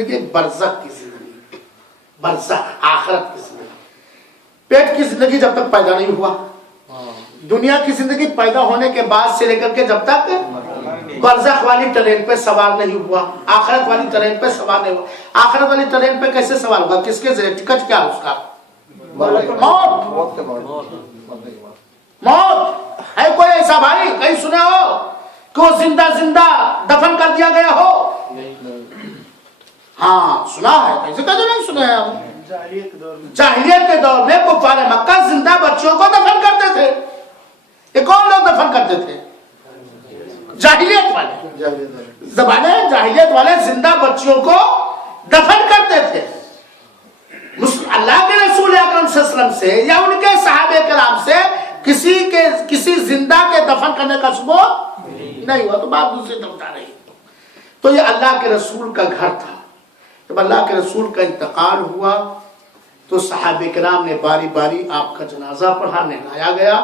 زندگی برزخ کی زندگی، برزخ آخرت کی زندگی. پیٹ کی زندگی جب تک پیدا نہیں ہوا، دنیا کی زندگی پیدا ہونے کے بعد سے لے کر کے جب تک برزخ والی ٹرین پہ سوار نہیں ہوا، آخرت والی ٹرین پہ سوار نہیں ہوا. آخرت والی ٹرین پہ کیسے سوار ہوگا؟ کس کے ذریعے؟ ٹکٹ کیا ہے اس کا؟ موت. موت ہے. کوئی ایسا بھائی کہیں سنے ہو کہ وہ زندہ زندہ دفن کر دیا گیا ہو؟ ہاں سنا ہے، کیسے کہتے نہیں سنے ہیں ہم. جاہلیت کے دور میں کفار مکہ زندہ بچوں کو دفن کرتے تھے. یہ کون لوگ دفن کرتے تھے؟ جاہلیت والے. زمانے جاہلیت والے زندہ بچوں کو دفن کرتے تھے. اللہ کے رسول اکرم صلی اللہ علیہ وسلم سے یا ان کے صحابہ کرام سے کسی زندہ کے دفن کرنے کا ثبوت نہیں ہوا. تو بات دوسری طرف جا رہی. تو یہ اللہ کے رسول کا گھر تھا. جب اللہ کے رسول کا انتقال ہوا تو صحابہ کرام نے باری باری آپ کا جنازہ پڑھا، نہلایا گیا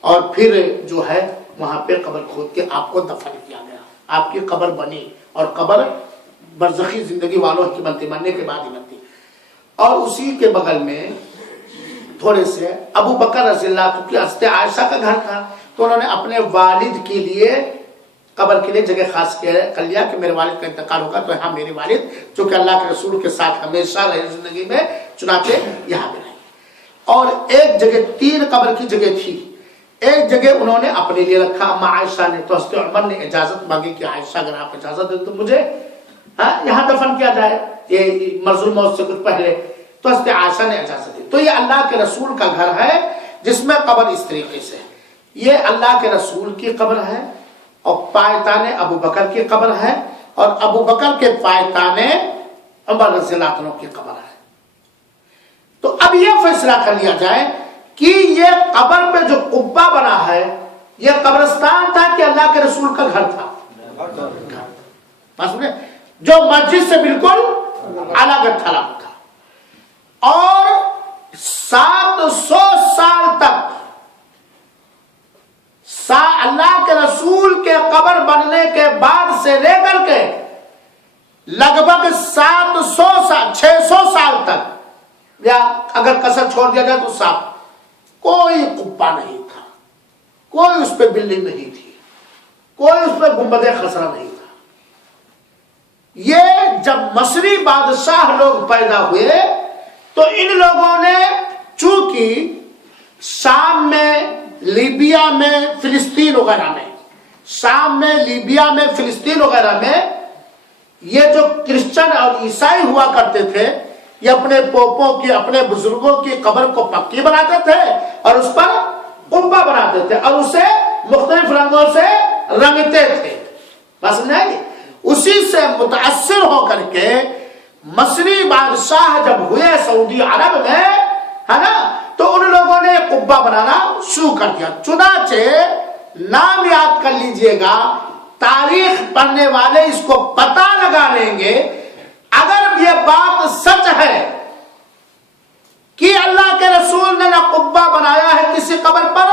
اور پھر جو ہے وہاں پہ قبر کھود کے آپ کو دفن کیا گیا. آپ کی قبر بنی اور قبر برزخی زندگی والوں کی بنتی، مرنے کے بعد ہی بنتی. اور اسی کے بغل میں تھوڑے سے ابو بکر رضی اللہ عنہ کی حضرت عائشہ کا گھر تھا، تو انہوں نے اپنے والد کے لیے قبر کے لیے جگہ خاص کر لیا کہ میرے والد کا انتقال ہوگا تو یہاں میرے والد جو کہ اللہ کے رسول کے ساتھ ہمیشہ رہے زندگی میں، چنانچہ یہاں پہ رہے. اور ایک جگہ 3 قبر کی جگہ تھی. ایک جگہ انہوں نے اپنے لیے رکھا اما عائشہ نے. تو حضرت عمر نے اجازت مانگی کہ عائشہ اگر آپ اجازت دیں تو مجھے یہاں دفن کیا جائے، یہ مرض الموت سے کچھ پہلے. تو حضرت عائشہ نے اجازت دی. تو یہ اللہ کے رسول کا گھر ہے جس میں قبر اس طریقے سے. یہ اللہ کے رسول کی قبر ہے اور پایتان ابو بکر کی قبر ہے اور ابو بکر کے پایتان عمر رضی اللہ عنہ کی قبر ہے. تو اب یہ فیصلہ کر لیا جائے کہ یہ قبر پہ جو قبہ بنا ہے یہ قبرستان تھا کہ اللہ کے رسول کا گھر تھا، جو مسجد سے بالکل الگ تھلگ تھا. اور 700 سال تک اللہ کے رسول کے قبر بننے کے بعد سے لے کر کے لگ بھگ 700 سال 600 سال تک، یا اگر کسر چھوڑ دیا جائے تو 7، کوئی قبہ نہیں تھا، کوئی اس پہ بلڈنگ نہیں تھی، کوئی اس پہ گنبد خضرا نہیں تھا. یہ جب مصری بادشاہ لوگ پیدا ہوئے تو ان لوگوں نے چونکہ شام میں، لیبیا میں، فلسطین وغیرہ میں، شام میں، لیبیا میں، فلسطین وغیرہ میں یہ جو کرسچن اور عیسائی ہوا کرتے تھے یہ اپنے پوپوں کی، اپنے بزرگوں کی قبر کو پکی بناتے تھے اور اس پر قبہ بناتے تھے اور اسے مختلف رنگوں سے رنگتے تھے. بس نہیں، اسی سے متاثر ہو کر کے مصری بادشاہ جب ہوئے سعودی عرب میں، ہے نا، تو ان لوگوں نے قبہ بنانا شروع کر دیا. چنانچہ نام یاد کر لیجئے گا، تاریخ پڑھنے والے اس کو پتہ لگا لیں گے اگر یہ بات سچ ہے کہ اللہ کے رسول نے نہ قبہ بنایا ہے کسی قبر پر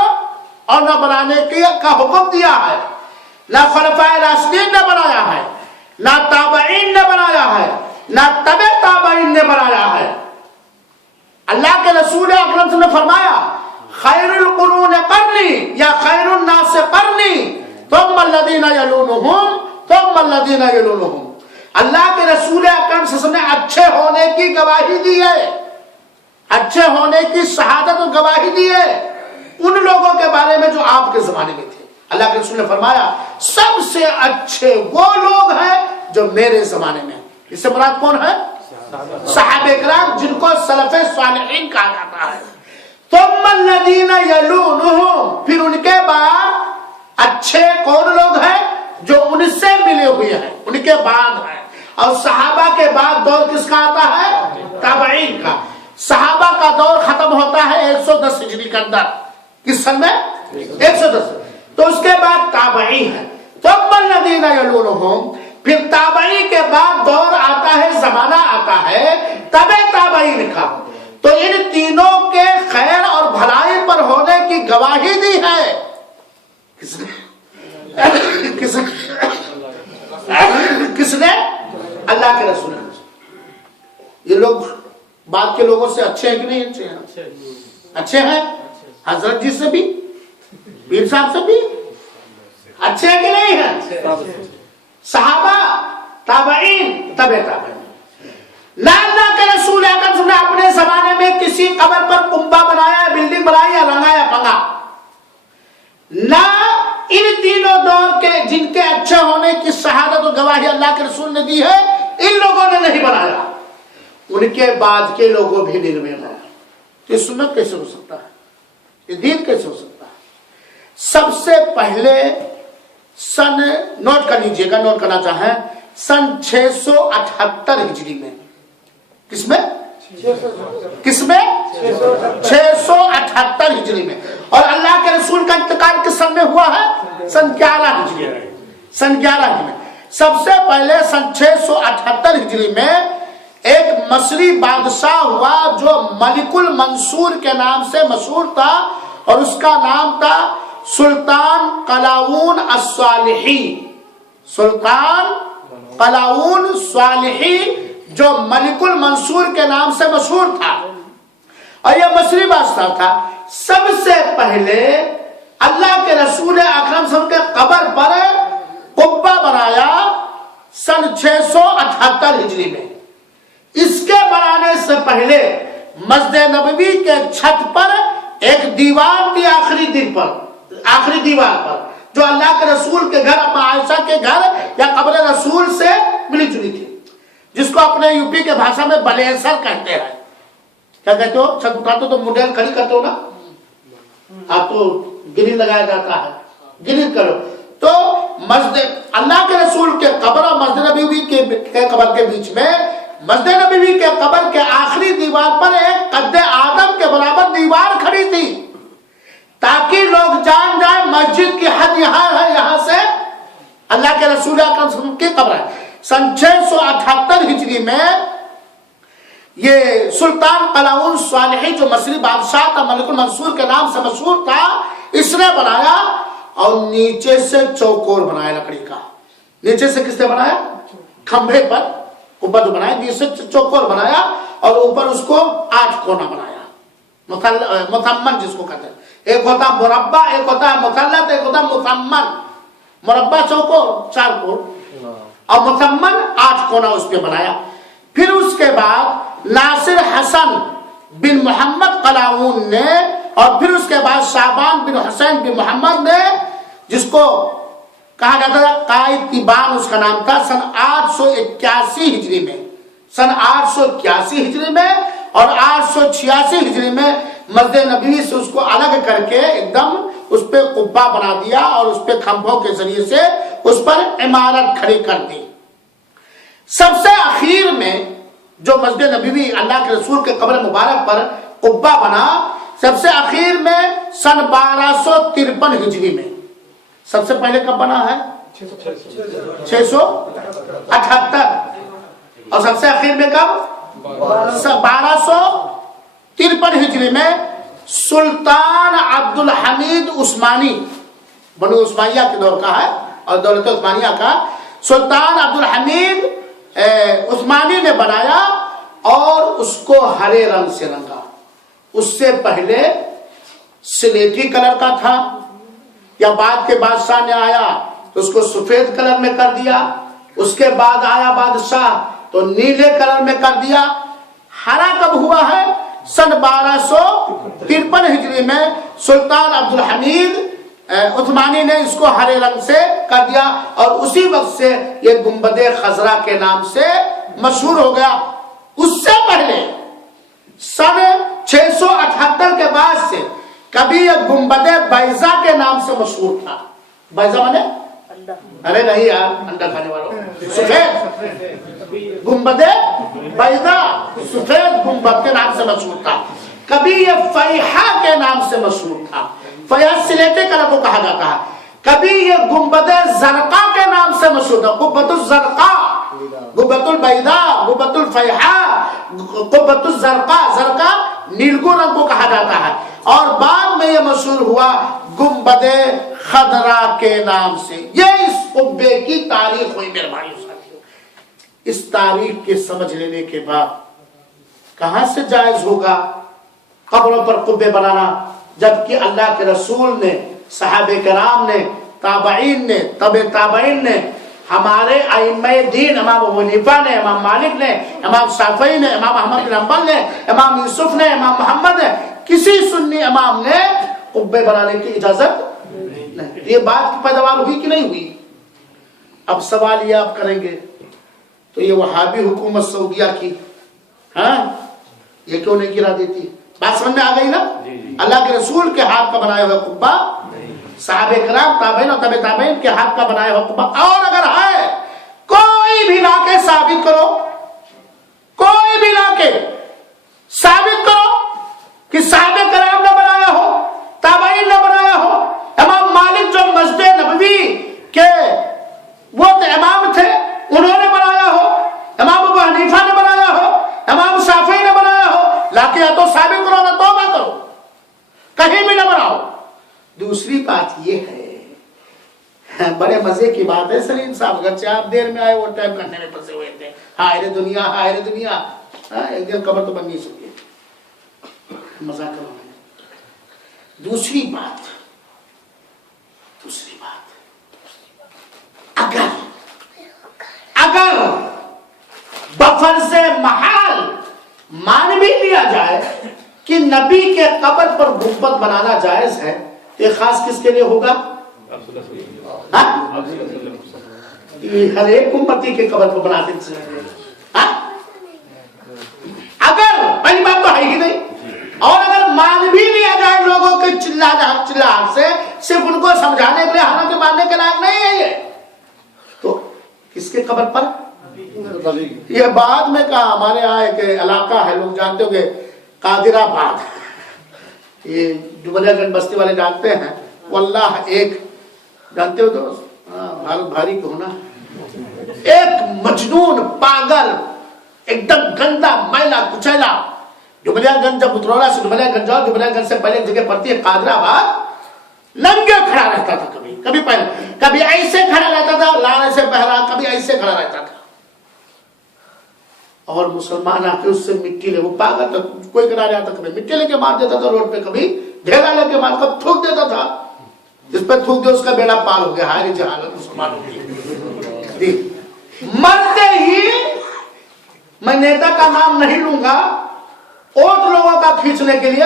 اور نہ بنانے کا حکم دیا ہے، نہ خلفائے راشدین نے بنایا ہے، نہ تابعین نے بنایا ہے، نہ تبع تابعین نے بنایا ہے. اللہ کے رسول اکرم صلی اللہ علیہ وسلم نے فرمایا خیر القرون قرنی یا خیر الناس قرنی ثم الذین یلونہم ثم الذین یلونہم. اللہ کے رسول اکرم صلی اللہ علیہ وسلم نے اچھے ہونے کی گواہی دی ہے، اچھے ہونے کی شہادت و گواہی دی ہے ان لوگوں کے بارے میں جو آپ کے زمانے میں تھے. اللہ کے رسول نے فرمایا سب سے اچھے وہ لوگ ہیں جو میرے زمانے میں ہیں. اس سے مراد کون ہے؟ صحابہ کرام، جن کو سلف صالحین کہا جاتا ہے. ثم الذین یلونہم، پھر ان کے بعد اچھے کون لوگ ہیں؟ جو ان سے ملے ہوئے ہیں، ان کے بعد ہیں. اور صحابہ کے بعد دور کس کا آتا ہے؟ تابعین کا. صحابہ کا دور ختم ہوتا ہے 110 ہجری کے اندر. کس سن میں؟ 110. تو اس کے بعد تابعی ہے. ثم الذین یلونہم، پھر تابعی کے بعد دور آتا ہے، زمانہ آتا ہے تبع تابعین کا. تو ان تینوں کے خیر اور بھلائی پر ہونے کی گواہی دی ہے کس نے؟ اللہ کے رسول. یہ لوگ بعد کے لوگوں سے اچھے ہیں کہ نہیں اچھے ہیں؟ اچھے ہیں. حضرت جی سے بھی، پیر صاحب سے بھی اچھے ہیں کہ نہیں ہیں؟ صحابہ، تابعین، تبع تابعین. نہ اللہ کے رسول اکرم نے اپنے زمانے میں کسی قبر پر کنبہ بنایا، بلڈنگ بنائی یا رنگایا پنگا. نہ ان تینوں دور کے جن کے اچھے ہونے کی شہادت و گواہی اللہ کے رسول نے دی ہے، ان لوگوں نے نہیں بنایا. ان کے بعد کے لوگوں بھی نہیں بنایا. یہ سنت کیسے ہو سکتا ہے؟ یہ دین کیسے ہو سکتا ہے؟ سب سے پہلے سن، نوٹ کر لیجئے گا، نوٹ کرنا چاہیں، سن 678 ہجری میں. کس میں؟ کس میں؟ 678 ہجری میں. اور اللہ کے رسول کا انتقال کس سن میں ہوا ہے؟ سن 11 ہجری میں. سن 11 ہجری میں. سب سے پہلے سن 678 ہجری میں ایک مصری بادشاہ ہوا جو ملک المنصور کے نام سے مشہور تھا، اور اس کا نام تھا سلطان قلاؤن الصالحی. سلطان قلاؤن صالحی جو ملک المنصور کے نام سے مشہور تھا، اور یہ مصری بادشاہ تھا. سب سے پہلے اللہ کے رسول اکرم صلی اللہ علیہ وسلم کے قبر پر قبہ بنایا سن 678 ہجری میں. اس کے بنانے سے پہلے مسجد نبوی کے چھت پر ایک دیوار تھی، آخری دیوار پر، جو اللہ کے رسول کے گھر، اما عائشہ کے گھر یا قبر رسول سے ملی جلی تھی، جس کو اپنے یو پی کے بھاشا میں بلیسر کہتے ہیں. کیا کہتے ہو؟ چھت اٹھاتے تو مڈیل کھڑی کرتے ہو نا، آپ تو گرل لگایا جاتا ہے، گرل کرو. تو مسجد اللہ کے رسول کے قبر اور مسجد نبوی کے قبر کے بیچ میں، مسجد نبوی کے قبر کے آخری دیوار پر ایک قد آدم کے برابر دیوار کھڑی تھی، تاکہ لوگ جان جائیں مسجد کی حد یہاں ہے، یہاں سے اللہ کے رسول اکرم صلی اللہ علیہ وسلم کی قبر ہے. سن 678 ہجری میں یہ سلطان قلاؤن صالحی جو مصری بادشاہ تھا، ملک المنصور کے نام سے مشہور تھا، اس نے بنایا، اور نیچے سے چوکور بنایا لکڑی کا. نیچے سے کس نے بنایا؟ کھمبے پر قبہ جو بنایا، نیچے سے چوکور بنایا، اور اوپر اس کو 8 کونا بنایا، مثمن جس کو کہتے ہیں. ایک ہوتا مربع، ایک ہوتا مثلث، ایک ہوتا مثمن. مربع چوکور 4 کوڑ، اور مثمن 8 کونا اس پہ بنایا. پھر اس کے بعد ناصر حسن بن محمد قلاؤن نے، اور پھر اس کے بعد شعبان بن حسین بن محمد نے، جس کو کہا جاتا تھا قائد کی بان اس کا نام تھا، سن 881 ہجری میں، سن 881 ہجری میں اور 886 ہجری میں مسجد نبوی سے اس کو الگ کر کے ایک دم اس پہ قبہ بنا دیا، اور اس پہ کھمبوں کے ذریعے سے اس پر عمارت کھڑی کر دی. سب سے اخیر میں جو مسجد نبوی اللہ کے رسول کے قبر مبارک پر قبہ بنا، سب سے اخیر میں سن 1253 ہجری میں. سب سے پہلے کب بنا ہے؟ 678. اور سب سے اخیر میں کب؟ 1253 ہجری میں سلطان عبدالحمید عثمانی، بنو عثمانیہ کے دور کا ہے اور دولت عثمانیہ کا، سلطان عبدالحمید عثمانی نے بنایا اور اس کو ہرے رنگ سے رنگا. اس سے پہلے سلیٹی کلر کا تھا، یا بعد کے بادشاہ نے آیا تو اس کو سفید کلر میں کر دیا، اس کے بعد آیا بادشاہ تو نیلے کلر میں کر دیا. ہرا کب ہوا ہے؟ سن 1253 ہجری میں سلطان عبدالحمید عثمانی نے اس کو ہرے رنگ سے کر دیا، اور اسی وقت سے یہ گنبد خضرا کے نام سے مشہور ہو گیا. اس سے پہلے سن 678 کے بعد سے کبھی یہ گنبد بیضا کے نام سے مشہور تھا. بیضا مانے؟ ارے نہیں یار، انڈا کھانے والوں، سفید گنبد بیضا، سفید گنبد کے نام سے مشہور تھا. کبھی یہ فیحہ کے نام سے مشہور تھا، فیحہ سلیٹے کلر کو کہا جاتا ہے. کبھی یہ گنبد زرقا کے نام سے مشہور تھا، قبۃ الزرقا، قبۃ البیضا، قبۃ الفیحہ، قبۃ الزرقا. زرقا نیلگو رنگ کو کہا جاتا ہے. اور بعد میں یہ مشہور ہوا گنبد خضرا کے نام سے. یہ اس قبے کی تاریخ ہوئی میرے بھائیو ساتھیو. اس تاریخ کے سمجھ لینے کے بعد کہاں سے جائز ہوگا قبروں پر قبے بنانا، جبکہ اللہ کے رسول نے، صحابہ کرام نے، تابعین نے، تبع تابعین نے، ہمارے ائمہ دین امام ابو حنیفہ نے، امام مالک نے، امام شافعی نے، امام احمد بن حنبل نے، امام یوسف نے، امام محمد نے، کسی سنی امام نے قبے بنانے کی اجازت نہیں۔ یہ بات کی پیداوار ہوئی کہ نہیں ہوئی؟ اب سوال یہ آپ کریں گے تو یہ وہابی حکومت سعودیہ کی، ہاں یہ کیوں نہیں گرا دیتی؟ بات سمجھ میں آ گئی نا؟ اللہ کے رسول کے ہاتھ کا بنایا ہوا قبہ، صحابہ کرام تابعین اور تبع تابعین کے ہاتھ کا بنایا ہوا قبہ، اور اگر ہے کوئی بھی لا کے ثابت کرو، کوئی بھی لا کے ثابت کرو کہ صحابہ کرام نے بنایا ہو، تابعین نے بنایا ہو، امام مالک جو مسجد نبوی کے وہ امام تھے انہوں نے بنایا ہو، امام ابو حنیفہ نے بنایا ہو، امام شافعی نے بنایا ہو، لا کے یا تو ثابت کرو نہ توبہ کرو، کہیں بھی نہ بناؤ۔ دوسری بات یہ ہے، بڑے مزے کی بات ہے سلیم صاحب، اگرچہ آپ دیر میں آئے وہ ٹائم کرنے میں پھنسے ہوئے تھے، ہائے دنیا ہائے دنیا، ایک دن قبر تو بن نہیں سکتی، مزہ کرو۔ دوسری بات اگر بفرض محال مان بھی لیا جائے کہ نبی کے قبر پر گنبد بنانا جائز ہے، یہ خاص کس کے لیے ہوگا؟ ہر ایک امتی کے قبر پر بنا دیتے ہیں۔ اگر پہلی بات تو ہے ہی نہیں، اور اگر مان بھی لیا جائے لوگوں کے چلاہٹ سے، صرف ان کو سمجھانے کے لیے، حالانکہ ماننے کے لائق نہیں ہے یہ، تو کس کے قبر پر؟ یہ بعد میں کہا، ہمارے یہاں ایک علاقہ ہے، لوگ جانتے ہو گے قادر آباد، یہ ڈبلیا گنج بستی والے جانتے ہیں، واللہ ایک جانتے ہو دوست، بھارت بھاری کو ہونا، ایک مجنون پاگل ایک دم گندا میلا کچیلا، ڈبلیا گنج جب اترولہ سے ڈبلیا گنج جاؤ، ڈبلیا گنج سے پہلے ایک جگہ پڑتی ہے قادر آباد، ننگے کھڑا رہتا تھا، کبھی پہلے کبھی ایسے کھڑا رہتا تھا لانے سے بہرا، کبھی ایسے کھڑا رہتا تھا، اور مسلمان آ کے اس سے مٹی لے، وہ پاگل تھا، کوئی کرا رہا تھا، کبھی مٹی لے کے مار دیتا تھا روڈ پہ، کبھی ڈھیلا لے کے مار کر تھوک دیتا تھا، جس پہ تھوک دے اس کا بیڑا پار ہو گیا، ہائے جہالت مسلمانوں کی۔ مرتے ہی میں نیتا کا نام نہیں لوں گا، ووٹ لوگوں کا کھینچنے کے لیے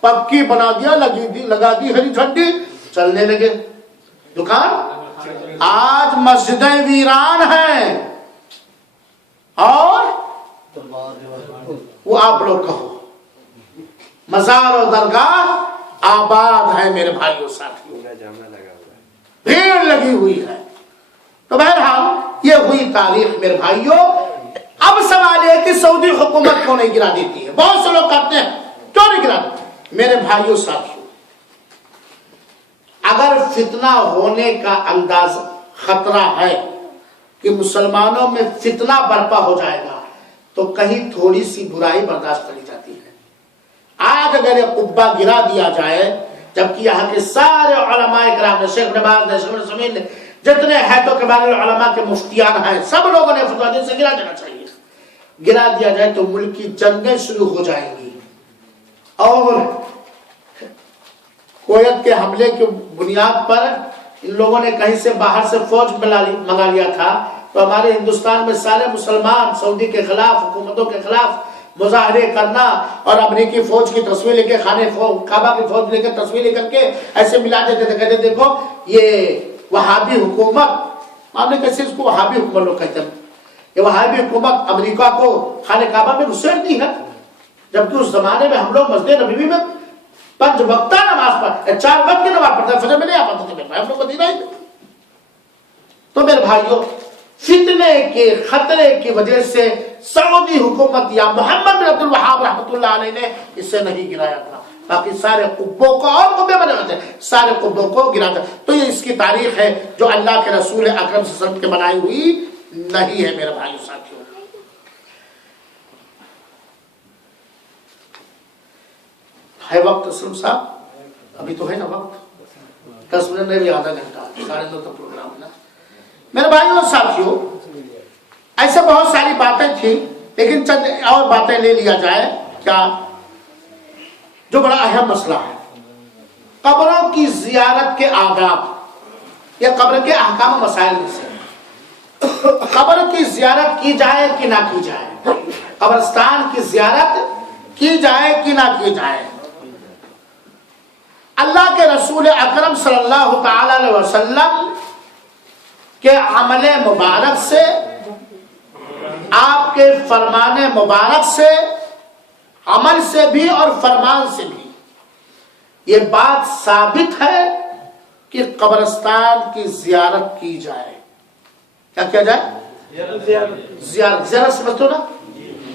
پکی بنا دیا، لگا دی ہری جھنڈی، چلنے لگے دکان۔ آج مسجدیں ویران ہیں اور وہ آپ لوگ کہو مزار اور درگاہ آباد ہے میرے بھائیوں ساتھیوں، بھیڑ لگی ہوئی ہے۔ تو بہرحال یہ ہوئی تاریخ میرے بھائیوں۔ اب سوال ہے کہ سعودی حکومت کیوں نہیں گرا دیتی ہے؟ بہت سے لوگ کہتے ہیں کیوں نہیں گرا دیتی؟ میرے بھائیوں ساتھیوں، اگر فتنہ ہونے کا انداز خطرہ ہے کہ مسلمانوں میں فتنہ برپا ہو جائے گا تو کہیں تھوڑی سی برائی برداشت کری جاتی ہے۔ آج اگر یہ قبہ گرا دیا جائے، جبکہ یہاں کے سارے علماء کرام نے، شیخ نباز نے، شیخ سمین نے، جتنے حید و کبار علماء کے مفتیان ہیں، سب لوگوں نے فتویٰ دیا سے گرا دینا چاہیے۔ گرا دیا جائے تو ملک کی جنگیں شروع ہو جائیں گی، اور کویت کے حملے کی بنیاد پر ان لوگوں نے کہیں سے باہر سے فوج منگا لیا تھا، تو ہمارے ہندوستان میں سارے مسلمان سعودی کے خلاف، حکومتوں کے خلاف مظاہرے کرنا، اور امریکی فوج کی تصویر لے کے کعبہ کی فوج لے کے تصویر لے کر کے ایسے ملا دیتے تھے، کہتے دیکھو یہ وہابی حکومت، آپ نے کیسے اس کو وہابی حکومت لوگ کہتے ہیں، یہ وہابی حکومت امریکہ کو خانہ کعبہ میں گھسیٹ دی ہے، جبکہ اس زمانے میں ہم لوگ مسجد نبوی میں 5 وقتہ نماز پڑھتے، 4 وقت کی نماز پڑھتے، فجر میں نہیں آ پاتے تھے میرے بھائی، ہم لوگ مدینہ ہی تھے۔ تو میرے بھائیوں، فتنے کے خطرے کی وجہ سے سعودی حکومت یا محمد بن عبدالوہاب رحمۃ اللہ علیہ نے اسے نہیں گرایا تھا، باقی سارے قبوں کو، اور قبے بنے ہوئے تھے، سارے قبوں کو گرا دیا۔ تو یہ اس کی تاریخ ہے جو اللہ کے رسول اکرم صلی اللہ علیہ وسلم کے بنائی ہوئی نہیں ہے میرے بھائیوں ساتھیوں۔ ہے وقت اسلم صاحب؟ ابھی تو ہے نا وقت، 10 منٹ میں بھی آدھا گھنٹہ، 2:30 تک پروگرام ہے نا۔ میرے بھائیوں اور ساتھیوں، ایسے بہت ساری باتیں تھیں لیکن چند اور باتیں لے لیا جائے کیا، جو بڑا اہم مسئلہ ہے، قبروں کی زیارت کے آداب یا قبر کے احکام و مسائل میں سے قبر کی زیارت کی جائے کہ نہ کی جائے، قبرستان کی زیارت کی جائے کہ نہ کی جائے۔ اللہ کے رسول اکرم صلی اللہ تعالی علیہ وسلم کے عمل مبارک سے، آپ کے فرمان مبارک سے، عمل سے بھی اور فرمان سے بھی یہ بات ثابت ہے کہ قبرستان کی زیارت کی جائے۔ کیا کیا جائے؟ زیارت سمجھتے ہو نا،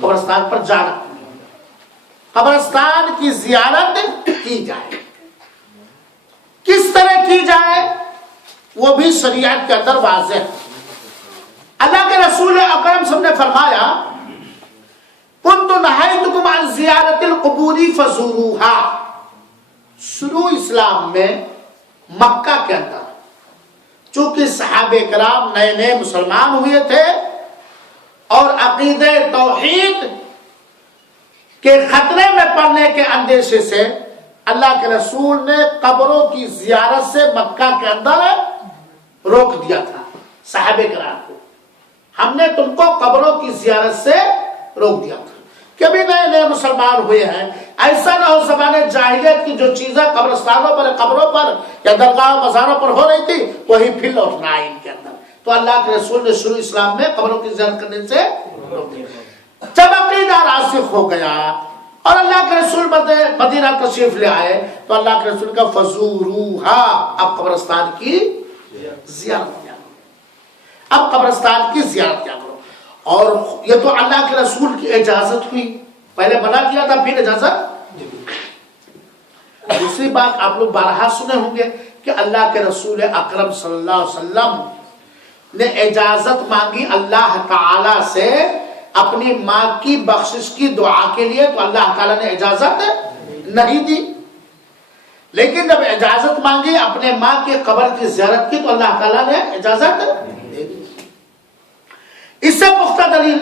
قبرستان پر جانا، قبرستان کی زیارت کی جائے۔ کس طرح کی جائے وہ بھی شریعت کے اندر واضح ہے۔ اللہ کے رسول اکرم صلی اللہ علیہ وسلم نے فرمایا كنت نهيتكم عن زیارت القبور فزوروها۔ شروع اسلام میں مکہ کے اندر چونکہ صحابہ کرام نئے نئے مسلمان ہوئے تھے اور عقیدہ توحید کے خطرے میں پڑنے کے اندیشے سے اللہ کے رسول نے قبروں کی زیارت سے مکہ کے اندر روک دیا تھا صحابہ کرام کو، ہم نے تم کو قبروں کی زیارت سے روک دیا تھا کہ ابھی نئے نئے مسلمان ہوئے ہیں، ایسا نہ ہو زمانے جاہلیت کی جو چیزیں قبرستانوں پر، قبروں پر یا درگاہ مزاروں پر ہو رہی تھی وہی پھر لوٹنا ہے ان کے اندر۔ تو اللہ کے رسول نے شروع اسلام میں قبروں کی زیارت کرنے سے روک دیا۔ جب عقیدہ راسخ ہو گیا اور اللہ کے رسول مدینہ تشریف لے آئے تو اللہ کے رسول کا فزوروہا، اب قبرستان کی زیارت کیا کرو، اب قبرستان کی زیارت کیا کرو۔ اور یہ تو اللہ کے رسول کی اجازت ہوئی، پہلے منع کیا تھا پھر اجازت۔ دوسری بات آپ لوگ بارہا سنے ہوں گے کہ اللہ کے رسول اکرم صلی اللہ علیہ وسلم نے اجازت مانگی اللہ تعالی سے اپنی ماں کی بخشش کی دعا کے لیے، تو اللہ تعالیٰ نے اجازت نہیں دی، لیکن جب اجازت مانگی اپنے ماں کی قبر کی زیارت کی تو اللہ تعالیٰ نے اجازت دے دی۔ اس سے پختہ دلیل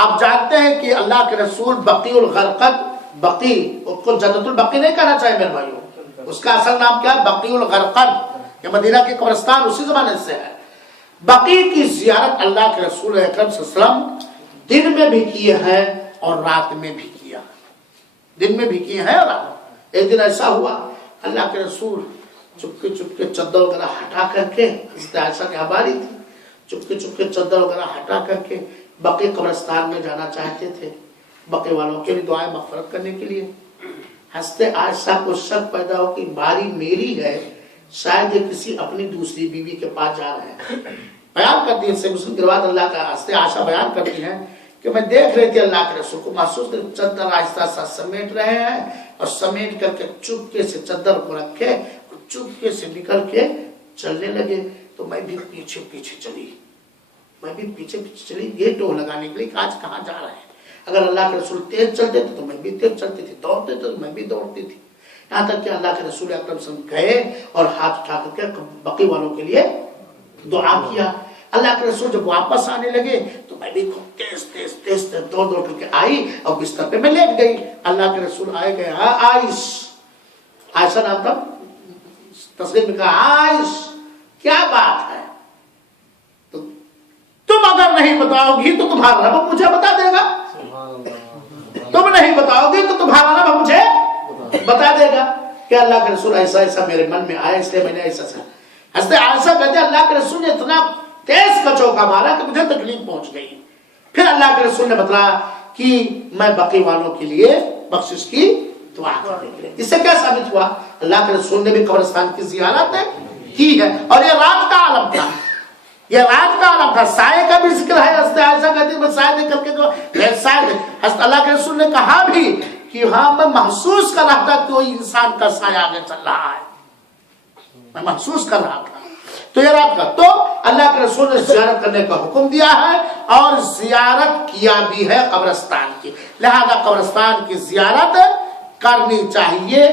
آپ جانتے ہیں کہ اللہ کے رسول بقیع الغرقد، بقیع اس کو جنت البقیع نہیں کہنا چاہے میرے بھائیوں، اس کا اصل نام کیا ہے؟ بقیع الغرقد، یہ مدینہ کے قبرستان اسی زمانے سے ہے۔ بقیع کی زیارت اللہ کے رسول اکرم صلی اللہ علیہ وسلم دن میں بھی کیے ہیں اور رات میں بھی کیا، دن میں بھی کیے ہیں اور رات میں۔ ایک دن ایسا ہوا اللہ کے رسول چپکے چپکے چادر وغیرہ ہٹا کر کے، حضرت عائشہ کی حواری تھی، چپکے چپکے چادر وغیرہ ہٹا کر کے بقیع قبرستان میں جانا چاہتے تھے بقیع والوں کے لیے دعائیں مغفرت کرنے کے لیے۔ حضرت عائشہ کو شک پیدا ہو کہ باری میری ہے، شاید یہ کسی اپنی دوسری بیوی کے پاس جا رہے ہیں۔ بیان کرتی ہے سے مسلم کی روایت، اللہ کا حضرت عائشہ بیان کرتی ہیں کہ میں دیکھ رہی تھی اللہ کے رسول کو، محسوس کر چادر آہستہ آہستہ سمیٹ رہے ہیں اور سمیٹ کر کے چپکے سے چادر کو رکھے اور چپکے سے نکل کے چلنے لگے۔ تو میں بھی پیچھے پیچھے چلی، میں بھی پیچھے پیچھے چلی یہ ٹوہ لگانے کے لیے کہ آج کہاں جا رہے ہیں۔ اگر اللہ کے رسول تیز چلتے تھے تو میں بھی تیز چلتی تھی، دوڑتے تھے تو میں بھی دوڑتی تھی، یہاں تک کہ اللہ کے رسول اکرم صلی اللہ علیہ وسلم گئے اور ہاتھ اٹھا کر کے بقیع والوں کے لیے دعا کیا۔ اللہ کے رسول جب واپس آنے لگے تو میں بھی تیز تیز تیز دوڑ دوڑ کر کے آئی اور بستر پہ میں لیٹ گئی۔ اللہ کے رسول آئے گئے، عائشہ نام تھا، تصغیر میں کہا عائش کیا بات ہے، تو تم اگر نہیں بتاؤ گی تو تمہارا رب مجھے بتا دے گا، تم نہیں بتاؤ گی تو تمہارا رب مجھے بتا دے گا کہ اللہ کے رسول ایسا ایسا میرے من میں آیا اس لیے میں نے ایسا ایسا۔ حضرت عائشہ کہتے ہیں اللہ کے رسول نے اتنا تیز کچوکا مارا کہ مجھے تکلیف پہنچ گئی۔ پھر اللہ کے رسول نے بتایا کہ میں بقیع والوں کے لیے بخشش کی دعا کرنے کے لیے۔ اس سے کیا ثابت ہوا؟ اللہ کے رسول نے بھی قبرستان کی زیارت کی ہے، اور یہ رات کا عالم تھا، یہ رات کا عالم تھا۔ سائے کا بھی ذکر ہے، حضرت عائشہ کہتی ہے میں سائے دیکھ کر کے حضرت اللہ کے رسول نے کہا بھی کہ ہاں میں محسوس کر رہا تھا کہ کوئی انسان کا سایہ آگے چل رہا ہے، میں محسوس کر رہا تھا۔ تو یہ رات کا، تو اللہ کے رسول نے زیارت کرنے کا حکم دیا ہے اور زیارت کیا بھی ہے قبرستان کی، لہذا قبرستان کی زیارت کرنی چاہیے۔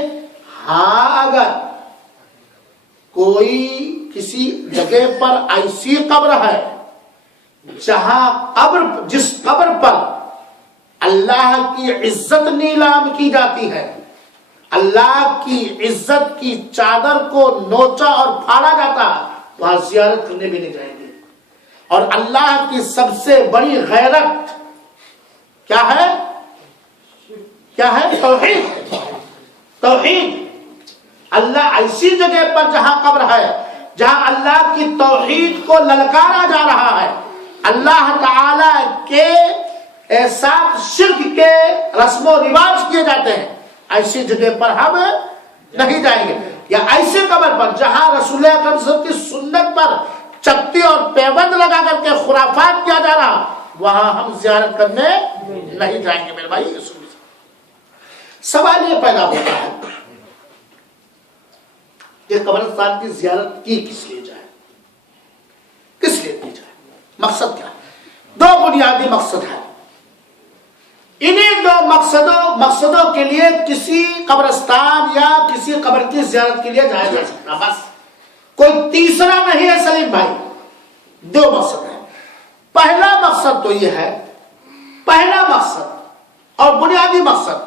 ہاں اگر کوئی کسی جگہ پر ایسی قبر ہے جہاں جس قبر پر اللہ کی عزت نیلام کی جاتی ہے، اللہ کی عزت کی چادر کو نوچا اور پھاڑا جاتا ہے، وہاں زیارت کرنے بھی نہیں جائیں گے۔ اور اللہ کی سب سے بڑی غیرت کیا ہے؟ کیا ہے؟ توحید۔ توحید۔ اللہ ایسی جگہ پر جہاں قبر ہے، جہاں اللہ کی توحید کو للکارا جا رہا ہے، اللہ تعالی کے ساتھ شرک کے رسم و رواج کیے جاتے ہیں، ایسی جگہ پر ہم نہیں جائیں گے۔ یا ایسی قبر پر جہاں رسول اکرم صلی اللہ علیہ وسلم کی سنت پر چپٹی اور پیوند لگا کر کے خرافات کیا جا رہا، وہاں ہم زیارت کرنے نہیں جائیں گے میرے بھائی۔ سوال یہ پیدا ہوتا ہے کہ قبرستان کی زیارت کی کس لیے جائے، کس لیے کی جائے، مقصد کیا ہے؟ دو بنیادی مقصد ہے۔ انہیں دو مقصدوں کے لیے کسی قبرستان یا کسی قبر کی زیارت کے لیے جایا جا سکتا، بس کوئی تیسرا نہیں ہے سلیم بھائی۔ دو مقصد ہے۔ پہلا مقصد تو یہ ہے، پہلا مقصد اور بنیادی مقصد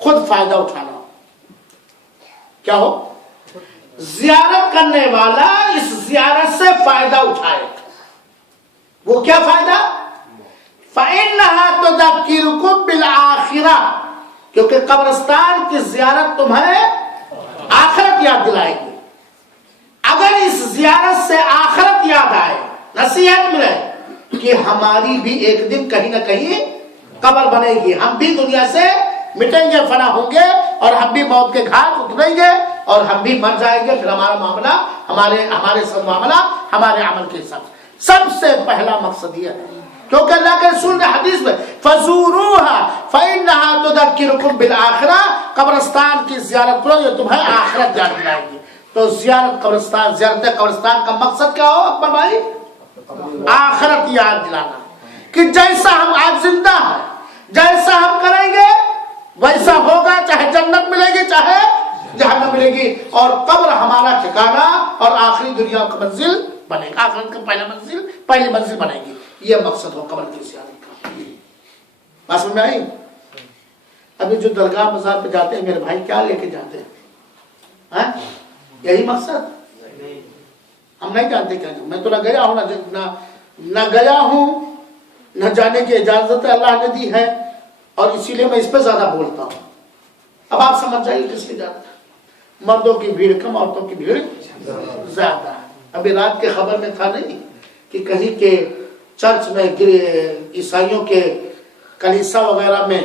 خود فائدہ اٹھانا۔ کیا ہو؟ زیارت کرنے والا اس زیارت سے فائدہ اٹھائے۔ وہ کیا فائدہ؟ فَإِنَّهَا تُذَكِّرُكُم بِالْآخِرَةِ، کیونکہ قبرستان کی زیارت تمہیں آخرت یاد دلائے گی۔ اگر اس زیارت سے آخرت یاد آئے، نصیحت ملے کہ ہماری بھی ایک دن کہیں نہ کہیں قبر بنے گی، ہم بھی دنیا سے مٹیں گے، فنا ہوں گے، اور ہم بھی موت کے گھاٹ اتریں گے، اور ہم بھی مر جائیں گے، پھر ہمارا معاملہ ہمارے ساتھ معاملہ ہمارے عمل کے حساب سے۔ سب سے پہلا مقصد یہ ہے، کیونکہ اللہ کے رسول نے حدیث میں فَزُورُوهَا فَإِنَّهَا تُذَكِّرُكُم بِالْآخِرَةِ، قبرستان کی زیارت کرو، یہ تمہیں آخرت یاد دلائے گی۔ تو زیارت قبرستان کا مقصد کیا ہو اکبر بھائی؟ آخرت یاد دلانا، کہ جیسا ہم آج زندہ ہیں، جیسا ہم کریں گے ویسا ہوگا، چاہے جنت ملے گی چاہے جہنم ملے گی، اور قبر ہمارا ٹھکانہ اور آخری دنیا کا منزل بنے گا، آخرت کا پہلی منزل بنے گی۔ یہ مقصد ہو قبر کی زیارت کا۔ بات سمجھ میں آئی؟ ابھی جو درگاہ مزار پہ جاتے ہیں میرے بھائی، کیا لے کے جاتے ہیں؟ یہی مقصد؟ ہم نہیں جانتے کیا، میں تو نہ گیا ہوں نہ گیا ہوں، نہ جانے کی اجازت اللہ نے دی ہے، اور اسی لیے میں اس پہ زیادہ بولتا ہوں۔ اب آپ سمجھ جائیے کس لیے جاتا ہے۔ مردوں کی بھیڑ کم، عورتوں کی بھیڑ زیادہ ہے۔ ابھی رات کے خبر میں تھا نہیں کہ کہیں کے چرچ میں عیسائیوں کے کلیسا وغیرہ میں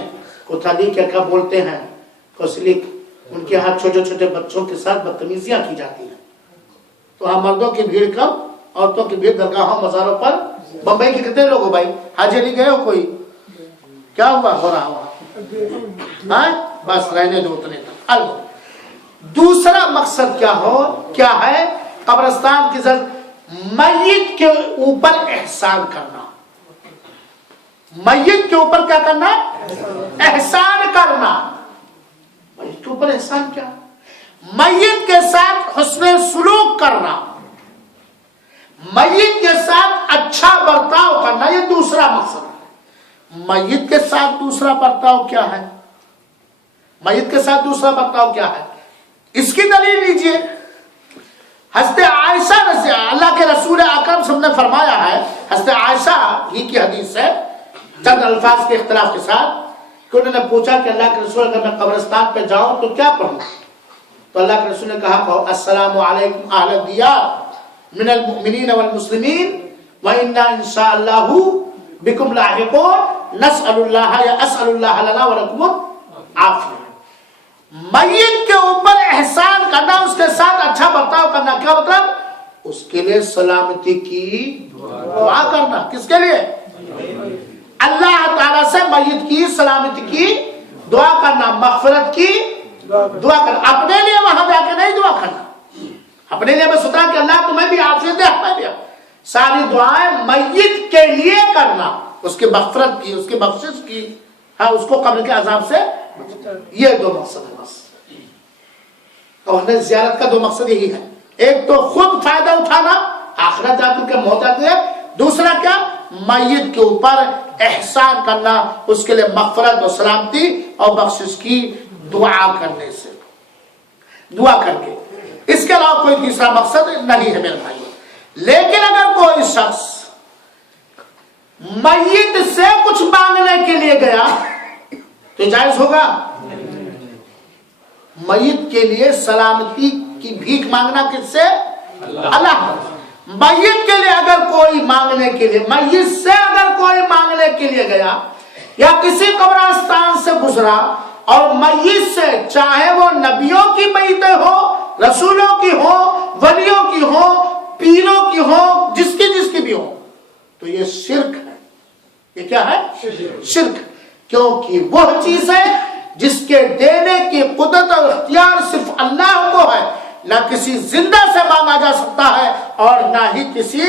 کوتھالی کیا بولتے ہیں، کوسلک، ان کے ہاتھ چھوٹے چھوٹے بچوں کے ساتھ بدتمیزیاں کی جاتی ہیں۔ تو ہاں مردوں کی بھیڑ کم، عورتوں کی بھیڑ درگاہوں مزاروں پر۔ بمبئی کے کتنے لوگ ہو بھائی؟ حاجی علی گئے ہو کوئی؟ کیا ہوا ہو رہا وہاں؟ بس رہنے دو اتنے تک۔ دوسرا مقصد کیا ہے قبرستان کی زیارت؟ میت کے اوپر احسان کرنا۔ میت کے اوپر کیا کرنا؟ احسان کرنا۔ میت کے اوپر احسان کیا؟ میت کے ساتھ حسن سلوک کرنا، میت کے ساتھ اچھا برتاؤ کرنا، یہ دوسرا مقصد ہے۔ میت کے ساتھ دوسرا برتاؤ کیا ہے؟ میت کے ساتھ دوسرا برتاؤ کیا ہے؟ اس کی دلیل لیجئے۔ حضرت عائشہ رضی اللہ کے رسول اکرم صلی اللہ علیہ وسلم نے فرمایا ہے، حضرت عائشہ ہی کی حدیث ہے، چند الفاظ کے اختلاف کے ساتھ، کہ انہوں نے پوچھا کہ اللہ کے رسول اگر میں قبرستان پہ جاؤں تو کیا پڑھوں؟ تو اللہ کے رسول نے کہا السلام علیکم اہل الدیار من المؤمنین والمسلمین وإنا انشاء اللہ بکم لاحقون نسأل اللہ یا اسأل اللہ لنا ولکم العافیہ۔ میت کے اوپر احسان کرنا، اس کے ساتھ اچھا برتاؤ کرنا، کیا مطلب؟ اس کے لیے سلامتی کی دعا کرنا۔ کس کے لیے؟ اللہ تعالیٰ سے میت کی سلامتی کی دعا کرنا، مغفرت کی دعا کرنا۔ اپنے لیے وہاں جا کے نہیں دعا کرنا، اپنے لیے بس اتنا کہ اللہ تمہیں بھی عافیت دے، ہمیں بھی۔ ساری دعائیں میت کے لیے کرنا، اس کی مغفرت کی، اس کی بخشش کی، ہاں اس کو قبر کے عذاب سے۔ یہ دو مقصد ہے بس۔ اور زیارت کا دو مقصد یہی ہے، ایک تو خود فائدہ اٹھانا، آخرت جا کر کے موت آتی ہے، دوسرا کیا؟ میت کے اوپر احسان کرنا، اس کے لیے مغفرت اور سلامتی اور بخشش کی دعا کرنے سے، دعا کر کے، اس کے علاوہ کوئی تیسرا مقصد نہیں ہے میرے بھائیوں۔ لیکن اگر کوئی شخص میت سے کچھ مانگنے کے لیے گیا تو جائز ہوگا؟ میت کے لیے سلامتی کی بھیک مانگنا کس سے؟ اللہ۔ میت کے لیے اگر کوئی مانگنے کے لیے، میت سے اگر کوئی مانگنے کے لیے گیا یا کسی قبرستان سے گزرا اور میت سے، چاہے وہ نبیوں کی میتیں ہو، رسولوں کی ہو، ولیوں کی ہو، پیروں کی ہو، جس کی بھی ہو، تو یہ شرک ہے۔ یہ کیا ہے؟ شرک۔ کیونکہ وہ چیز ہے جس کے دینے کی قدرت اور اختیار صرف اللہ کو ہے، نہ کسی زندہ سے مانگا جا سکتا ہے اور نہ ہی کسی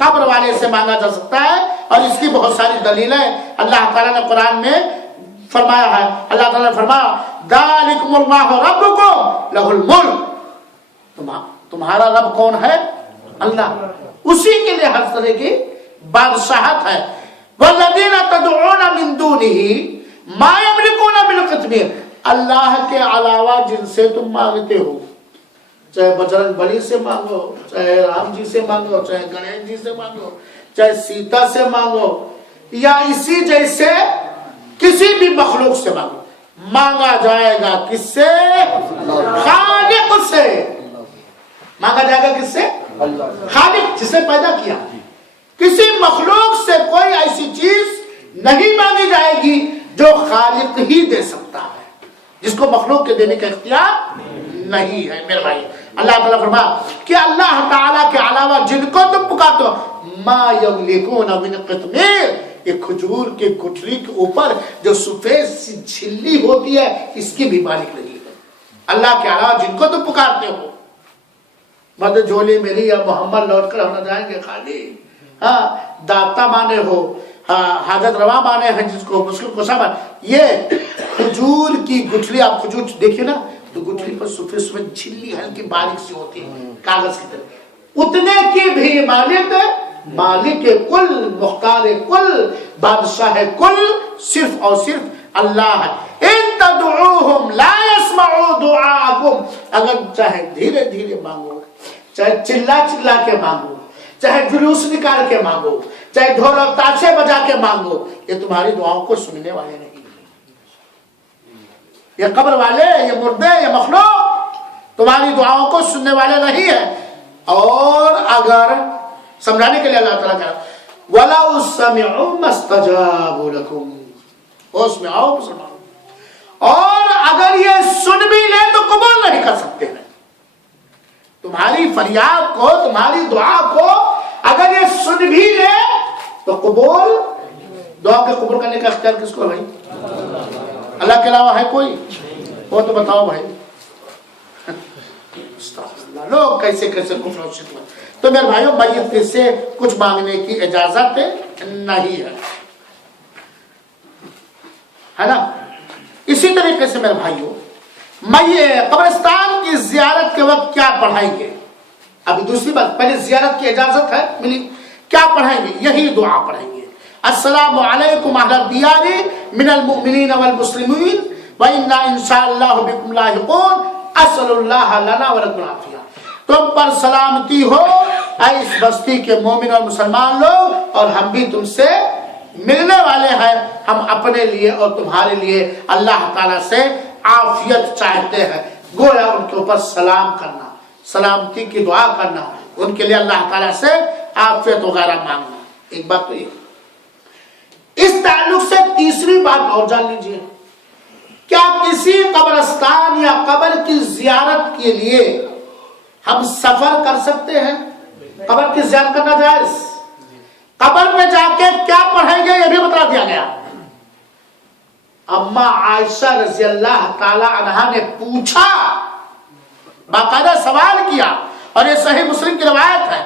قبر والے سے مانگا جا سکتا ہے۔ اور اس کی بہت ساری دلیلیں اللہ تعالیٰ نے قرآن میں فرمایا ہے۔ اللہ تعالیٰ نے فرمایا ذالکم اللہ ربکم لہ الملک، تمہارا رب کون ہے؟ اللہ، اسی کے لیے ہر طرح کی بادشاہت ہے۔ والذین تدعون من دونہ ما یملکون من قطمیر، اللہ کے علاوہ جن سے تم مانگتے ہو، چاہے بجرنگ بلی سے مانگو، چاہے رام جی سے مانگو، چاہے گنیش جی سے مانگو، چاہے سیتا سے مانگو، یا اسی جیسے کسی بھی مخلوق سے مانگو، مانگا جائے گا کس سے؟ خالق سے۔ مانگا جائے گا کس سے؟ خالق، جسے پیدا کیا۔ کسی مخلوق سے کوئی ایسی چیز نہیں مانگی جائے گی جو خالق ہی دے سکتا ہے، جس کو مخلوق کے دینے کا اختیار نہیں ہے میرے بھائی۔ اللہ تعالیٰ فرمایا کہ اللہ تعالیٰ کے علاوہ جن کو تم پکارتے ہو، ما یملکون من قطمیر، یہ کھجور کے گٹھلی کے اوپر جو سفید سی جھلی ہوتی ہے، اس کی بھی مالک نہیں ہے۔ اللہ کے علاوہ جن کو تم پکارتے ہو، مدد جھولی میری یا محمد لوٹ کر ہم نہ جائیں گے خالی، ہاں داتا مانے ہو، حاجت روا مانے ہیں جس کو مشکل کو سمجھ، یہ کھجور کی گٹھلی، آپ کھجور دیکھیے نا تو گٹھلی پر سفید سفید جھلی ہلکی باریک سی ہوتی ہے کاغذ کی طرح، اتنے کی بھی مالک کل، مختار کل، بادشاہ کل صرف اور صرف اللہ ہے۔ ان تدعوہم لا يسمعوا دعاءکم، اگر چاہے دھیرے دھیرے مانگو، چاہے چلا چلا کے مانگو، چاہے جلوس نکال کے مانگو، چاہے ڈھول اور تاشے بجا کے مانگو، یہ تمہاری دعاؤں کو سننے والے نہیں۔ یہ قبر والے، یہ مردے، یہ مخلوق تمہاری دعاؤں کو سننے والے نہیں ہیں۔ اور اگر سمجھانے کے لیے اللہ تعالیٰ کہا وَلَوْ سَمِعُوا مَا اسْتَجَابُوا لَكُمْ، ہوش میں آؤ مسلمان، اور اگر یہ سن بھی لے تو قبول نہیں کر سکتے ہیں تمہاری فریاد کو، تمہاری دعا کو اگر یہ سن بھی لے تو قبول، دعا کے قبول کرنے کا اختیار کس کو ہے بھائی؟ اللہ کے علاوہ ہے کوئی؟ وہ تو بتاؤ بھائی، لوگ کیسے کیسے کفر و شرک میں۔ تو میرے بھائیوں، میت سے کچھ مانگنے کی اجازت نہیں ہے نا۔ اسی طریقے سے میرے بھائیوں، قبرستان کی زیارت کے وقت کیا پڑھائیں گے؟ ابھی دوسری بات، پہلے زیارت کی اجازت ہے ملی، کیا پڑھائیں گے؟ یہی دعا پڑھیں گے، السلام علیکم اہل الدیار من المؤمنین والمسلمین وإنا انشاءاللہ بکم لاحقون اسأل اللہ لنا ولکم العافیہ۔ تم پر سلامتی ہو اے اس بستی کے مومن اور مسلمان لوگ، اور ہم بھی تم سے ملنے والے ہیں، ہم اپنے لیے اور تمہارے لیے اللہ تعالیٰ سے عافیت چاہتے ہیں۔ گویا ان کے اوپر سلام کرنا، سلامتی کی دعا کرنا، ان کے لیے اللہ تعالیٰ سے عافیت وغیرہ مانگنا۔ ایک بات تو یہ، اس تعلق سے تیسری بات اور جان لیجئے، کیا کسی قبرستان یا قبر کی زیارت کے لیے ہم سفر کر سکتے ہیں؟ قبر کی زیارت کرنا جائز؟ قبر میں جا کے کیا پڑھیں گے یہ بھی بتا دیا گیا۔ اما عائشہ رضی اللہ تعالی عنہا نے پوچھا، باقاعدہ سوال کیا، اور یہ صحیح مسلم کی روایت ہے۔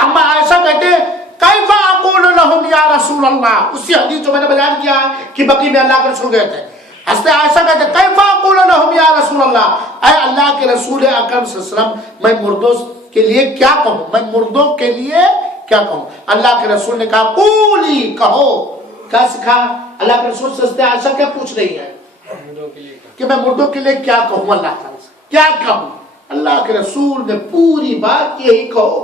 اما عائشہ کہتے ہیں کیف اقول لهم یا رسول اللہ، اسی حدیث جو میں نے بیان کیا ہے کہ بقی میں اللہ کے رسول گئے تھے، حضرت عائشہ کہتے ہیں کیف اقول لهم یا رسول اللہ، اے اللہ کے رسول اکرم صلی اللہ علیہ وسلم، میں مردوں کے لیے کیا کہوں، میں مردوں کے لیے کیا کہوں؟ اللہ کے رسول نے کہا قولی، کہو. کیا سکھا؟ اللہ کے رسول سے عائشہ کیا پوچھ رہی ہے کہ میں مردوں کے لیے کیا کہوں اللہ تعالیٰ سے، کیا کہوں؟ اللہ کے رسول نے پوری بات یہی کہو.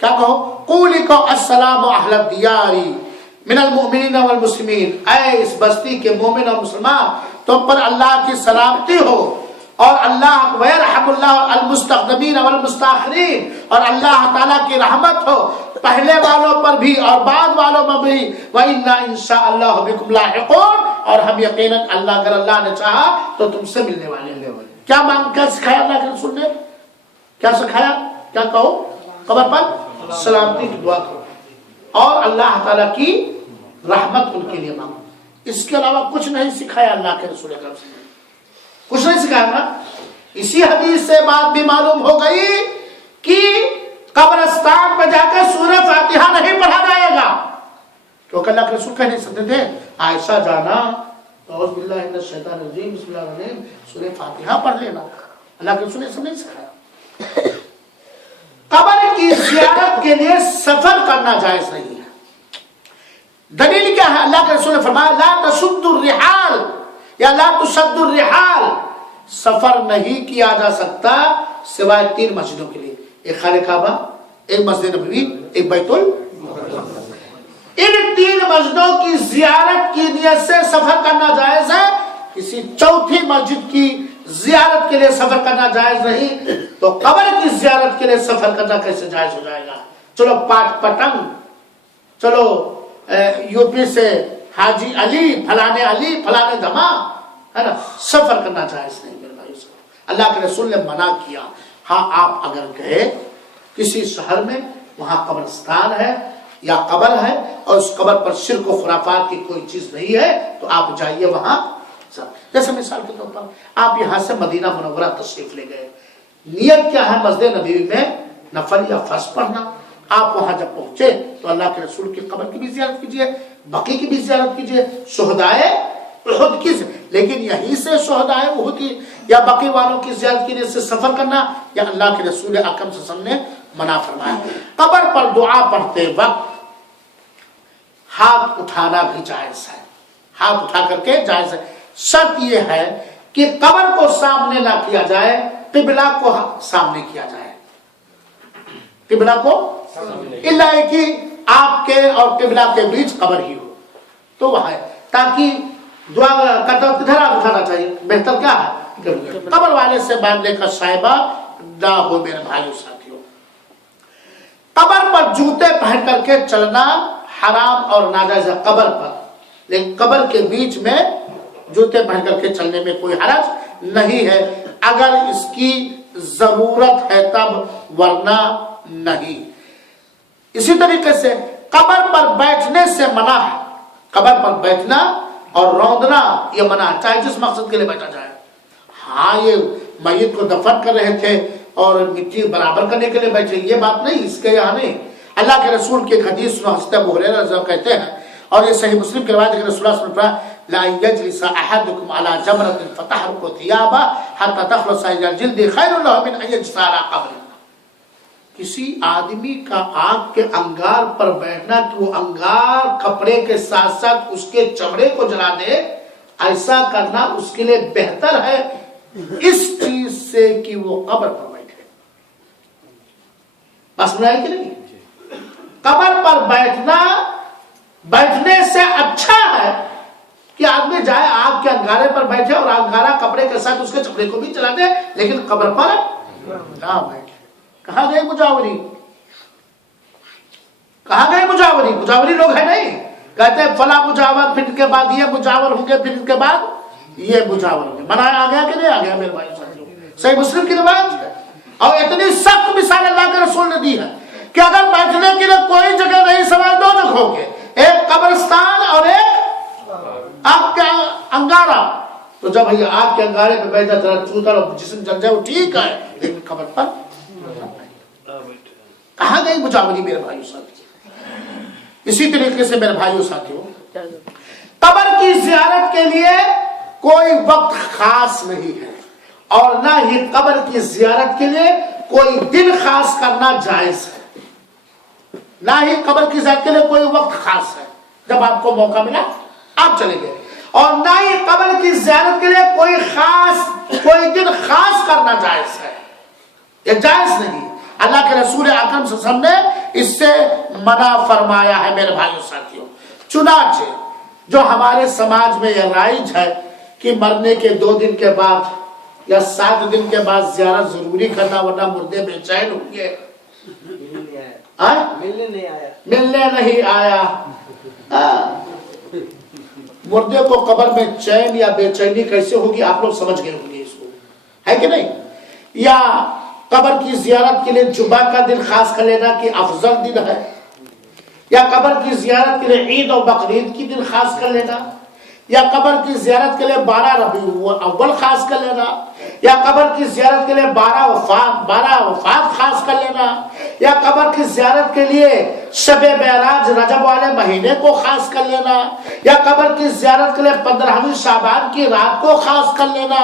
کیا کہو؟ قولی، کہو السلام اہل الدیار من المؤمنین والمسلمین، اے اس بستی کے مومن اور مسلمان تم پر اللہ کی سلامتی ہو، اور اللہ ویرحم اللہ المستقدمین والمستاخرین، اور اللہ تعالیٰ کی رحمت ہو پہلے والوں پر بھی اور بعد والوں پر بھی. وَإِنَّا إِن شَاءَ اللَّهُ بِكُمْ لَاحِقُونَ، اور ہم یقیناً اللہ اگر اللہ نے چاہا تو تم سے ملنے والے ہیں. کیا مانگ کیا سکھایا اللہ کے رسول نے؟ کیا سکھایا؟ کیا کہو؟ قبر پر سلامتی کی دعا کرو اور اللہ تعالیٰ کی رحمت ان کے لیے مانگو. اس کے علاوہ کچھ نہیں سکھایا اللہ کے رسول اکرم صلی اللہ علیہ وسلم، کچھ نہیں سکھایا نا. اسی حدیث سے بات بھی معلوم ہو گئی کہ قبرستان پہ جا کے سورہ فاتحہ نہیں پڑھا جائے گا، کیونکہ اللہ کے رسول کہہ نہیں سکتے تھے عائشہ جانا اعوذ باللہ من الشیطان الرجیم بسم اللہ الرحمن الرحیم سورہ فاتحہ پڑھ لینا. اللہ کے رسول نے سب نہیں سکھایا. قبر کی زیارت کے لیے سفر کرنا جائز نہیں ہے. دلیل کیا ہے؟ اللہ کے رسول نے فرمایا لا تشد الرحال یا لا تشد الرحال، سفر نہیں کیا جا سکتا سوائے 3 مسجدوں کے لیے، ایک خانہ کعبہ، ایک مسجد نبوی، ایک بیت المقدس. ان 3 مسجدوں کی زیارت کی نیت سے سفر کرنا جائز ہے. کسی چوتھی مسجد کی زیارت کے لیے سفر کرنا جائز نہیں، تو قبر کی زیارت کے لیے سفر کرنا کیسے جائز ہو جائے گا؟ چلو پٹنگ، چلو یو پی سے حاجی علی فلانے دھما، ہے نا، سفر کرنا جائز نہیں میرے بھائی. اللہ کے رسول نے منع کیا. ہاں آپ اگر گئے کسی شہر میں وہاں قبرستان ہے یا قبر ہے اور اس قبر پر شرک و خرافات کی کوئی چیز نہیں ہے تو آپ جائیے وہاں. جیسے مثال کے طور پر آپ یہاں سے مدینہ منورہ تشریف لے گئے، نیت کیا ہے؟ مسجد نبوی میں نفل یا فرض پڑھنا. آپ وہاں جب پہنچے تو اللہ کے رسول کی قبر کی بھی زیارت کیجئے، بقی کی بھی زیارت کیجئے، شہدائے احد کی، لیکن یہیں سے شہدائے احد کی یا بقی والوں کی زیارت کی نیت سے سفر کرنا یا اللہ کے رسول اکرم صلی اللہ علیہ وسلم نے منع فرمایا. قبر پر دعا پڑھتے وقت ہاتھ اٹھانا بھی جائز ہے، ہاتھ اٹھا کر کے جائز ہے. شرط یہ ہے کہ قبر کو سامنے نہ کیا جائے، قبلہ کو سامنے کیا جائے. قبلہ کو اللہ ہے کہ آپ کے اور قبلہ کے بیچ قبر ہی ہو تو وہاں ہے، تاکہ دعا کرتے وقت ادھر آپ اٹھانا چاہیے. بہتر کیا ہے؟ قبر والے سے باندھنے کا شائبہ نہ ہو میرے بھائیو ساتھیوں. قبر پر جوتے پہن کر کے چلنا حرام اور ناجائز ہے قبر پر، لیکن قبر کے بیچ میں جوتے پہن کر کے چلنے میں کوئی حرج نہیں ہے اگر اس کی ضرورت ہے تب، ورنہ نہیں. اسی طریقے سے قبر پر بیٹھنے سے منع ہے. قبر پر بیٹھنا اور روندنا یہ منع ہے، چاہے جس مقصد کے لیے بیٹھا جائے. ہاں یہ میت کو دفن کر رہے تھے اور مٹی برابر کرنے کے لیے بیٹھے، یہ بات نہیں، اس کے یہاں نہیں. اللہ کے رسول کی ایک حدیث حضرت ابو ہریرہ رضی اللہ عنہ کہتے ہیں، اور یہ صحیح مسلم کی روایت ہے کہ رسول اللہ صلی اللہ علیہ وسلم لا يجلس احدكم على جمرة فتحرق ثيابه حتى تخلص الى الجلد خير له من ان يجلس على قبر. کسی آدمی کا آگ کے انگار پر بیٹھنا کہ وہ انگار کپڑے کے ساتھ ساتھ اس کے چمڑے کو جلا دے، ایسا کرنا اس کے لیے بہتر ہے اس چیز سے کہ وہ قبر پر بیٹھے. بس سنا ہے کہ نہیں؟ قبر پر بیٹھنے سے اچھا ہے کہ آدمی جائے آگ کے انگارے پر بیٹھے اور انگارہ کپڑے کے ساتھ اس کے چمڑے کو بھی جلا دے، لیکن قبر پر نہ بیٹھے. کہاں گئے مجاوری؟ کہاں گئے مجاوری؟ مجاوری لوگ ہیں نہیں، کہتے ہیں فلاں مجاور، پھر ان کے بعد یہ مجاور ہوں گے، پھر ان کے بعد یہ مجاور ہوں گے. منایا آ گیا کہ نہیں آ گیا میرے بھائی ساتھیوں؟ صحیح مسلم کی روایت ہے. اور اتنی سخت مثال اللہ کے رسول نے دی ہے کہ اگر بیٹھنے کے لیے کوئی جگہ نہیں سوائے 2 رکھو گے، ایک قبرستان اور ایک آگ کا انگارہ، تو جب یہ آگ کے انگارے پہ بیٹھا ذرا چوتا اور جسم جل جائے وہ ٹھیک ہے، لیکن قبر پر کہاں گئی مجاوری میرے بھائیو ساتھیوں؟ اسی طریقے سے میرے بھائیو ساتھیوں قبر کی زیارت کے لیے کوئی وقت خاص نہیں ہے اور نہ ہی قبر کی زیارت کے لیے کوئی دن خاص کرنا جائز ہے. نہ ہی قبر کی زیارت کے لیے کوئی وقت خاص ہے، جب آپ کو موقع ملا آپ چلے گئے، اور نہ ہی قبر کی زیارت کے لیے کوئی دن خاص کرنا جائز ہے، یہ جائز نہیں۔ اللہ کے رسول اکرم صلی اللہ علیہ وسلم نے اس سے منع فرمایا ہے میرے بھائیو ساتھیوں۔ چنانچہ جو ہمارے سماج میں یہ رائج ہے کہ مرنے کے 2 دن کے بعد یا 7 دن کے بعد زیارت ضروری کرنا ورنہ مردے بے چین ہوں گے، ملنے نہیں آیا۔ مردے کو قبر میں چین یا بے چینی کیسے ہوگی آپ لوگ سمجھ گئے ہوں گے اس کو، ہے کہ نہیں؟ یا قبر کی زیارت کے لیے جمعہ کا دن خاص کر لینا کہ افضل دن ہے، یا قبر کی زیارت کے لیے عید اور بقرعید کی دن خاص کر لینا، یا قبر کی زیارت کے لیے 12 ربیع الاول خاص کر لینا، یا قبر کی زیارت کے لیے 12 وفات خاص کر لینا، یا قبر کی زیارت کے لیے شب معراج رجب والے مہینے کو خاص کر لینا، یا قبر کی زیارت کے لیے 15ویں شعبان کی رات کو خاص کر لینا،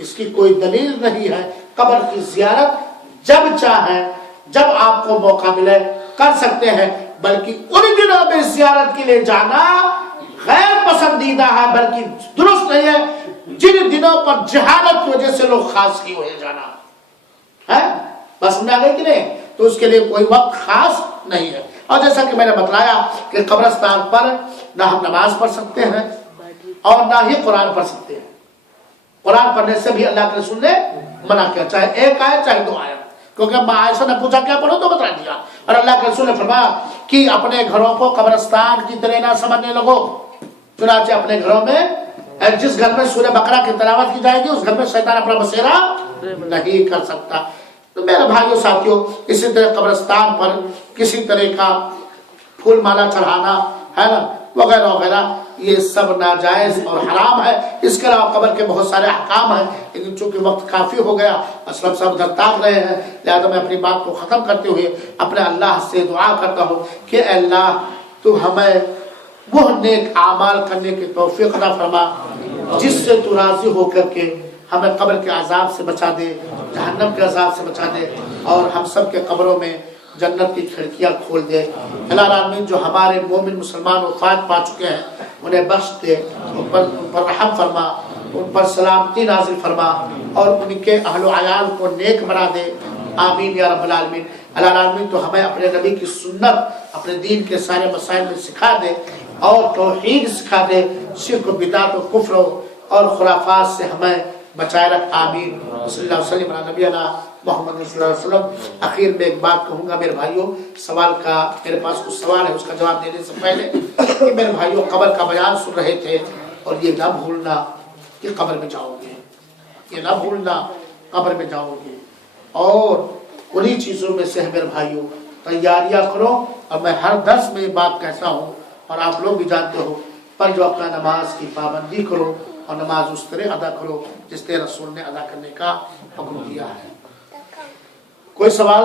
اس کی کوئی دلیل نہیں ہے۔ قبر کی زیارت جب چاہیں، جب آپ کو موقع ملے کر سکتے ہیں، بلکہ ان دنوں میں زیارت کے لیے جانا غیر پسندیدہ ہے، بلکہ درست نہیں ہے جن دنوں پر جہالت کی وجہ سے لوگ خاص کیے ہوئے جانا ہے۔ بس میں آگے کہ نہیں، تو اس کے لیے کوئی وقت خاص نہیں ہے۔ اور جیسا کہ میں نے بتلایا کہ قبرستان پر نہ ہم نماز پڑھ سکتے ہیں اور نہ ہی قرآن پڑھ سکتے ہیں۔ قرآن پڑھنے سے بھی اللہ کے رسول نے منع کیا، چاہے 1 آیت چاہے 2 آیت، کیونکہ ماں عائشہ نے پوچھا کیا پڑھو تو بتا دیا، اور اللہ کے رسول نے فرمایا کہ اپنے گھروں کو قبرستان کی طرح نہ سمجھنے لگو۔ چنانچہ اپنے گھروں میں جس گھر میں سورہ بقرہ کی تلاوت کی جائے گی اس گھر میں شیطان اپنا بسیرا نہیں کر سکتا۔ تو میرے بھائیو ساتھیو، اسی طرح قبرستان پر کسی طرح کا پھول مالا چڑھانا ہے نا وغیرہ وغیرہ، یہ سب ناجائز اور حرام ہے۔ اس کے علاوہ قبر کے بہت سارے احکام ہیں، لیکن چونکہ وقت کافی ہو گیا، اسلم صاحب ادھر تاک رہے ہیں، لہذا میں اپنی بات کو ختم کرتے ہوئے اپنے اللہ سے دعا کرتا ہوں کہ اے اللہ تو ہمیں وہ نیک اعمال کرنے کی توفیق عطا فرما جس سے تو راضی ہو کر کے ہمیں قبر کے عذاب سے بچا دے، جہنم کے عذاب سے بچا دے، اور ہم سب کے قبروں میں جنت کی کھڑکیاں کھول دے۔ العالمین جو ہمارے مومن مسلمان وفات پا چکے ہیں انہیں بخش دے، ان پر رحم فرما، ان پر سلامتی نازل فرما، اور ان کے اہل و عیال کو نیک بنا دے، آمین یا رب العالمین۔ العالمین تو ہمیں اپنے نبی کی سنت اپنے دین کے سارے مسائل میں سکھا دے، اور توحید سکھا دے، شرک و بدعت و کفر اور خرافات سے ہمیں بچائے رکھ، آمین۔ صلی اللہ وسلم علی نبینا محمد صلی اللہ علیہ وسلم۔ آخر میں ایک بات کہوں گا میرے بھائیوں، سوال کا میرے پاس کچھ سوال ہے، اس کا جواب دینے سے پہلے کہ میرے بھائیوں قبر کا بیان سن رہے تھے، اور یہ نہ بھولنا کہ قبر میں جاؤ گے، یہ نہ بھولنا قبر میں جاؤ گے، اور انہی چیزوں میں سے ہے میرے بھائیوں، تیاریاں کرو۔ اور میں ہر درس میں یہ بات کہتا ہوں اور آپ لوگ بھی جانتے ہو، پر جو اپنا نماز کی پابندی کرو اور نماز اس طرح ادا کرو جس طرح رسول نے ادا کرنے کا حکم دیا ہے۔ کوئی سوال؟